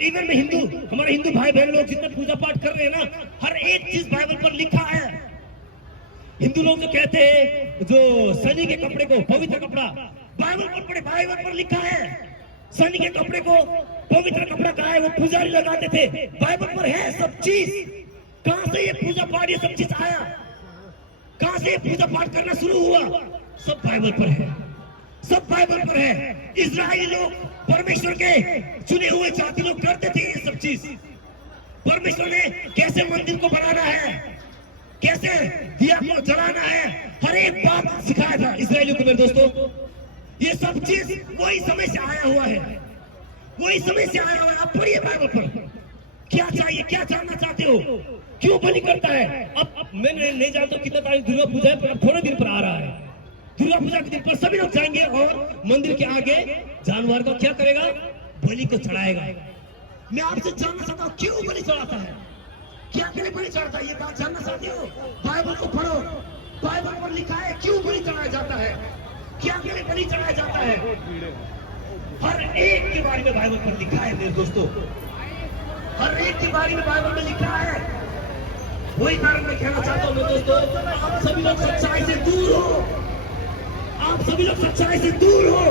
Even में हिंदू, हमारे हिंदू भाई बहन लोग जितने पूजा पाठ कर रहे हैं ना, हर एक चीज बाइबल पर लिखा है। हिंदू लोग जो कहते हैं जो सनी के कपड़े को पवित्र कपड़ा, बाइबल पर पढ़े, बाइबल पर लिखा है। सनी के कपड़े को पवित्र कपड़ा कहा है, वो पुजारी लगाते थे, बाइबल पर है सब चीज। कहां से ये पूजा पाठ, ये सब चीज आया, कहां से ये पूजा पाठ करना शुरू हुआ? सब बाइबल पर है, सब बाइबल पर है। इजराइली लोग, परमेश्वर के चुने हुए जाति लोग करते थे ये सब चीज। परमेश्वर ने कैसे मंदिर को बनाना है, कैसे दिया को जलाना है, हर एक बात सिखाया था इजराइलियों को। मेरे दोस्तों, ये सब चीज वही समय से आया हुआ है, वही समय से आया हुआ है। आप पढ़िए बाइबल पर, क्या चाहिए, क्या जानना चाहते हो, क्यों बलि करता है। अब मैं नहीं जानता कितना तारीख दुर्गा पूजा है, पर थोड़े दिन पर आ रहा है। दुर्गा पूजा के दिन पर सभी लोग जाएंगे और मंदिर के आगे जानवर को क्या करेगा, बलि को चढ़ाएगा। मैं आपसे जानना चाहता हूँ क्यों बलि चढ़ाता है, क्या के लिए बलि चढ़ाता है, ये बात जानना चाहते हो? बाइबल को पढ़ो, बाइबल पर लिखा है क्यों बलि चढ़ाया जाता है, क्या के लिए बलि चढ़ाया जाता है। हर एक के बारे में बाइबल पर लिखा है मेरे दोस्तों, हर एक के बारे में बाइबल में लिखा है। वही कारण मैं कहना चाहता हूँ मेरे दोस्तों, आप सभी लोग सच्चाई से दूर हो, आप सभी लोग सच्चाई से दूर हो,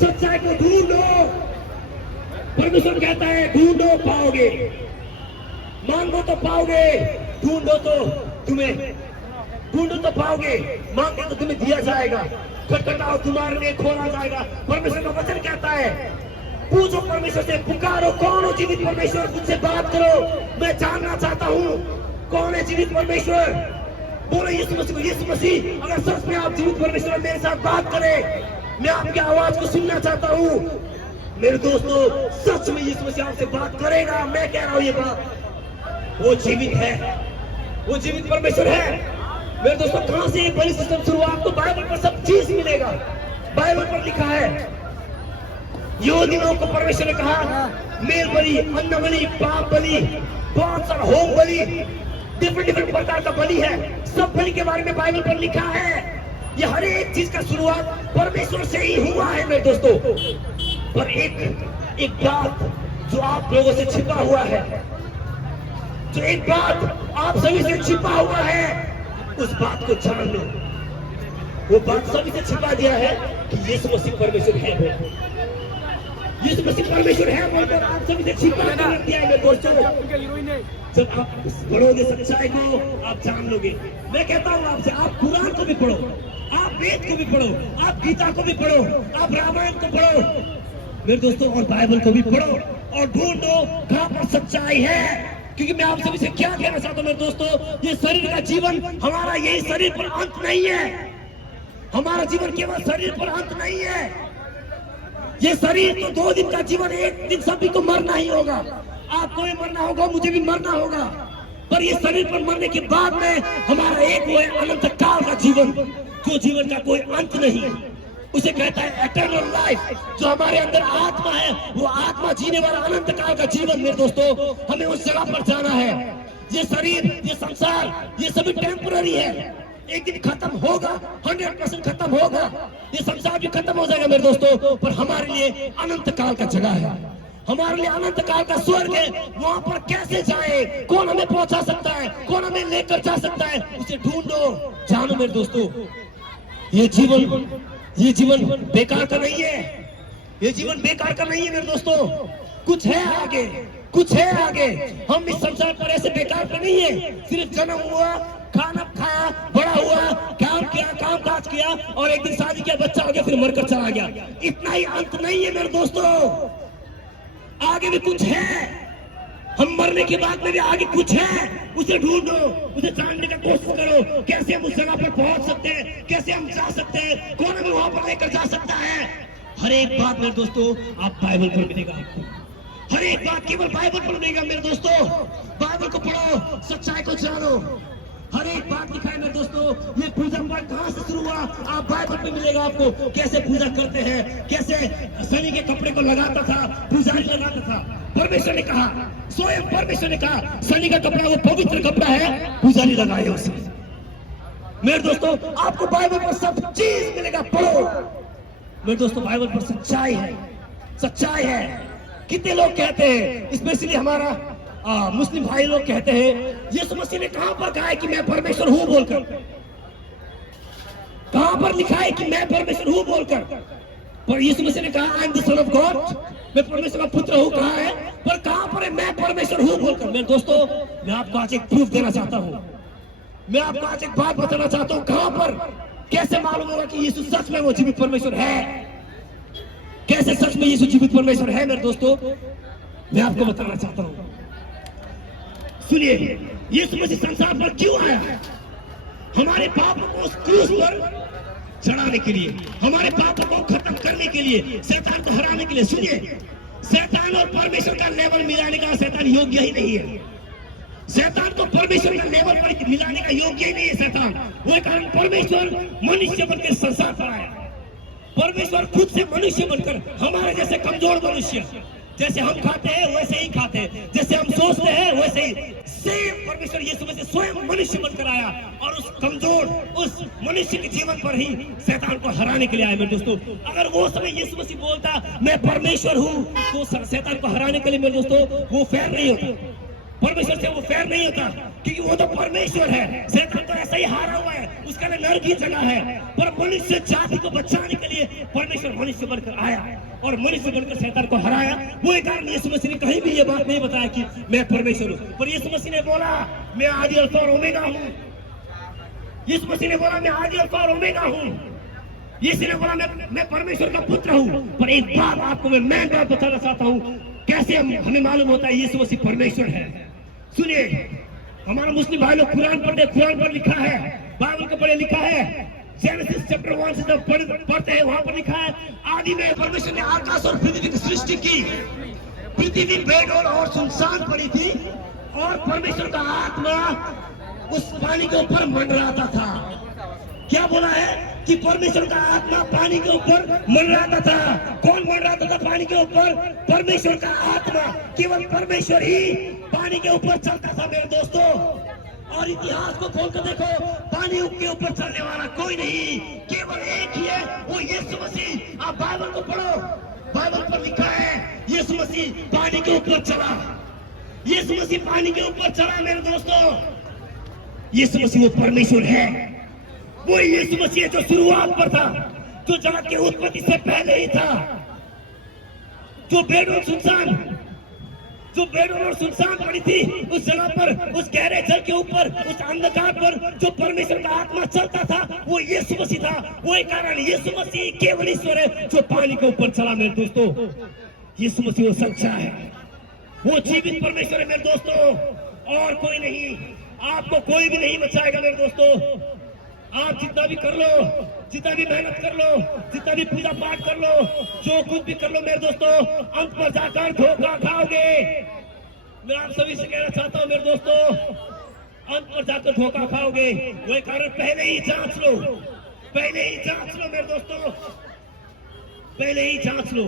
सच्चाई को ढूंढो। परमेश्वर कहता है ढूंढो पाओगे, मांगो तो पाओगे, ढूंढो तो तुम्हें, ढूंढो तो पाओगे, मांगो तो तुम्हें दिया जाएगा, खटखटाओ तुम्हारे लिए खोला जाएगा। परमेश्वर का वचन कहता है पूछो परमेश्वर से, पुकारो कौन हो जीवित परमेश्वर, मुझसे बात करो, मैं जानना चाहता हूँ कौन है जीवित परमेश्वर। बोलो यीशु मसीह को, यीशु मसीह अगर सच में आप जीवित परमेश्वर मेरे साथ बात करें, मैं आपकी आवाज को सुनना चाहता हूँ। मेरे दोस्तों, सच में यीशु मसीह आपसे बात करेगा, मैं कह रहा हूँ ये बात, वो जीवित है, वो जीवित परमेश्वर है। मेरे दोस्तों, कहां से एक बलि सिस्टम शुरू हुआ? आपको बाइबल पर सब चीज मिलेगा, बाइबल पर लिखा है। यहूदियों को परमेश्वर ने कहा मेल बलि, अन्न बलि, पाप बलि, बहुत सारा होम बलि, डिफरेंट प्रकार का बलि है, सब बलि के बारे में बाइबल पर लिखा है। ये हर एक चीज का शुरुआत परमेश्वर से ही हुआ है मेरे दोस्तों। पर एक बात जो आप लोगों से छिपा हुआ है, जो एक बात आप सभी से छिपा हुआ है, उस बात को जान लो। वो बात सभी से छिपा दिया है कि यीशु मसीह परमेश्वर है, यीशु मसीह परमेश्वर है बोलकर आप सभी से छिपा कर दिया है मेरे दोस्तों। जब आप पढ़ोगे सच्चाई को, आप जान लोगे। मैं कहता हूँ आपसे, आप कुरान को भी पढ़ो, आप वेद को भी पढ़ो, आप गीता को भी पढ़ो, आप रामायण को पढ़ो मेरे दोस्तों, और बाइबल को भी पढ़ो और ढूंढो कहाँ पर सच्चाई है। क्योंकि मैं आप सभी से क्या कहना चाहता हूँ मेरे दोस्तों, ये शरीर का जीवन, हमारा यही शरीर पर अंत नहीं है, हमारा जीवन केवल शरीर पर अंत नहीं है। ये शरीर तो 2 दिन का जीवन, एक दिन सभी को मरना ही होगा, आपको भी मरना होगा, मुझे भी मरना होगा। पर ये शरीर पर मरने के बाद में हमारा एक वो है अनंत काल का जीवन, जो जीवन का कोई अंत नहीं, उसे कहता है एटर्नल लाइफ। जो हमारे अंदर आत्मा है, वो आत्मा जीने वाला अनंत काल का जीवन। मेरे दोस्तों, हमें उस जगह पर जाना है। ये शरीर, ये संसार, ये सभी टेम्पररी है, एक दिन खत्म होगा, 100% खत्म होगा, ये संसार भी खत्म हो जाएगा मेरे दोस्तों। पर हमारे लिए अनंत काल का जगह है, हमारे लिए अनंत काल का स्वर्ग है। वहां पर कैसे जाए, कौन हमें पहुंचा सकता है, कौन हमें लेकर जा सकता है, उसे ढूंढो, जानो मेरे दोस्तों। ये जीवन बेकार का नहीं है, ये जीवन बेकार का नहीं है मेरे दोस्तों। कुछ है आगे, कुछ है आगे। हम इस संसार पर ऐसे बेकार का नहीं है, सिर्फ जन्म हुआ, खाना खाया, बड़ा हुआ, काम किया, काम काज किया और एक दिन शादी किया, बच्चा हो गया, फिर मरकर चला गया, इतना ही अंत नहीं है मेरे दोस्तों। आगे भी कुछ है, हम मरने के बाद में भी आगे कुछ है, उसे ढूंढो, उसे जानने का कोशिश करो। कैसे हम उस जगह पर पहुंच सकते हैं, कैसे हम जा सकते हैं, कौन हमें वहां पर लेकर जा सकता है। हर एक बात मेरे दोस्तों आप बाइबल पर मिलेगा आपको, हर एक बात केवल बाइबल पर मिलेगा मेरे दोस्तों। बाइबल को पढ़ो, सच्चाई को जानो, हर एक बात लिखा है मेरे दोस्तों। ये पूजा पाठ कहाँ से शुरू हुआ, आप बाइबल पे मिलेगा आपको। कैसे पूजा करते हैं, कैसे सनी के कपड़े को लगाता था, पुजारी लगाता था। परमेश्वर ने कहा, स्वयं परमेश्वर ने कहा सनी का कपड़ा वो पवित्र कपड़ा है, पुजारी लगाए उसे। मेरे दोस्तों, आपको बाइबल पर सब चीज मिलेगा, पढ़ो मेरे दोस्तों। बाइबल पर सच्चाई है, सच्चाई है। कितने लोग कहते हैं, स्पेशली हमारा मुस्लिम भाई लोग कहते हैं, यीशु मसीह ने कहां पर कहा है कि मैं परमेश्वर हूं बोलकर? कहां पर लिखा है कि मैं परमेश्वर हूं बोलकर? पर यीशु मसीह ने कहा I am the son of God, मैं परमेश्वर का पुत्र हूं, कहा है। पर कहां पर है मैं परमेश्वर हूं बोलकर? मेरे दोस्तों, मैं आपको आज एक प्रूफ देना चाहता हूं, मैं आपको आज एक बात बताना चाहता हूं। कहां पर, कैसे मालूम होगा कि यीशु सच में वो जीवित परमेश्वर है? कैसे सच में यीशु जीवित परमेश्वर है? मेरे दोस्तों, मैं आपको बताना चाहता हूं। सुनिए, यीशु मसीह संसार पर क्यों आया? हमारे पापों को उस क्रूस पर चढ़ाने के लिए, हमारे पापों को खत्म करने के लिए, शैतान को हराने के लिए। सुनिए, शैतान और परमेश्वर का लेवल मिलाने का शैतान योग्य ही नहीं है। शैतान को परमेश्वर का लेवल पर मिलाने का योग्य ही नहीं है शैतान। वही कारण परमेश्वर मनुष्य बनकर संसार पर आया। परमेश्वर खुद से मनुष्य बनकर, हमारे जैसे कमजोर मनुष्य, जैसे हम खाते हैं वैसे ही खाते हैं, जैसे हम सोचते हैं वैसे ही, सेम परमेश्वर यीशु मसीह स्वयं मनुष्य बनकर आया और उस कमजोर, उस मनुष्य के जीवन पर ही शैतान को हराने के लिए आया। मेरे दोस्तों, अगर वो समय यीशु मसीह बोलता मैं परमेश्वर हूं, तो शैतान को हराने के लिए मेरे दोस्तों वो फेयर नहीं होता, परमेश्वर से वो फेयर नहीं होता, क्योंकि वो तो परमेश्वर है। शैतान तो ऐसा ही हारा हुआ है, उसका नरक की जगह है। पर मनुष्य जाति को बचाने के लिए परमेश्वर मनुष्य बनकर आया और मनुष्य बनकर शैतान को हराया। वो एक कारण यीशु मसीह ने कहीं भी ये बात नहीं बताया कि मैं परमेश्वर हूं, पर यीशु मसीह ने बोला मैं आदि अल्फा और ओमेगा हूं। यीशु मसीह ने बोला मैं आदि अल्फा और ओमेगा हूं। यीशु ने बोला मैं परमेश्वर का पुत्र हूं। पर एक बात आपको मैं बात बताना चाहता हूं, कैसे हमें मालूम होता है यीशु मसीह परमेश्वर है। सुनिए, हमारा मुस्लिम भाई लोग कुरान पढ़ते, कुरान पर लिखा है, बाइबल के पढ़े लिखा है, जेनेसिस चैप्टर 1 से जब पढ़ते हैं वहां पर लिखा है आदि में परमेश्वर ने आकाश और पृथ्वी की सृष्टि की। पृथ्वी बेडौल और सुनसान पड़ी थी और परमेश्वर का आत्मा उस पानी के ऊपर मंडराता था। क्या बोला है कि परमेश्वर का आत्मा पानी के ऊपर मंडराता था। कौन मंडराता था पानी के ऊपर? परमेश्वर का आत्मा। केवल परमेश्वर ही पानी के ऊपर चलता था मेरे दोस्तों। और इतिहास को खोल कर देखो, पानी के ऊपर चलने वाला कोई नहीं, केवल एक ही है, वो यीशु मसीह। आप बाइबल को पढ़ो, बाइबल पर लिखा है यीशु मसीह पानी के ऊपर चला। यीशु मसीह पानी के ऊपर चला मेरे दोस्तों। यीशु मसीह वो परमेश्वर है। वो यीशु मसीह जो शुरुआत पर था, जो जगत की उत्पत्ति से पहले ही था, जो बेडौल और सुनसान पड़ी थी उस जगह पर, उस गहरे जल के ऊपर, उस अंधकार पर जो परमेश्वर का आत्मा चलता था, वो यीशु मसीह था। वही कारण यीशु मसीह केवल ईश्वर है जो पानी के ऊपर चला मेरे दोस्तों। यीशु मसीह वो सच्चा है, वो जीवित परमेश्वर है मेरे दोस्तों, और कोई नहीं। आपको कोई भी नहीं बचाएगा मेरे दोस्तों। आप जितना भी कर लो, जितना भी मेहनत कर लो, जितना भी पूजा पाठ कर लो, जो कुछ भी कर लो मेरे दोस्तों, अंत पर जाकर धोखा खाओगे। मैं आप सभी से कहना चाहता हूं मेरे दोस्तों, अंत पर जाकर धोखा खाओगे। वही कारण पहले ही जांच लो, पहले ही जांच लो मेरे दोस्तों, पहले ही जांच लो।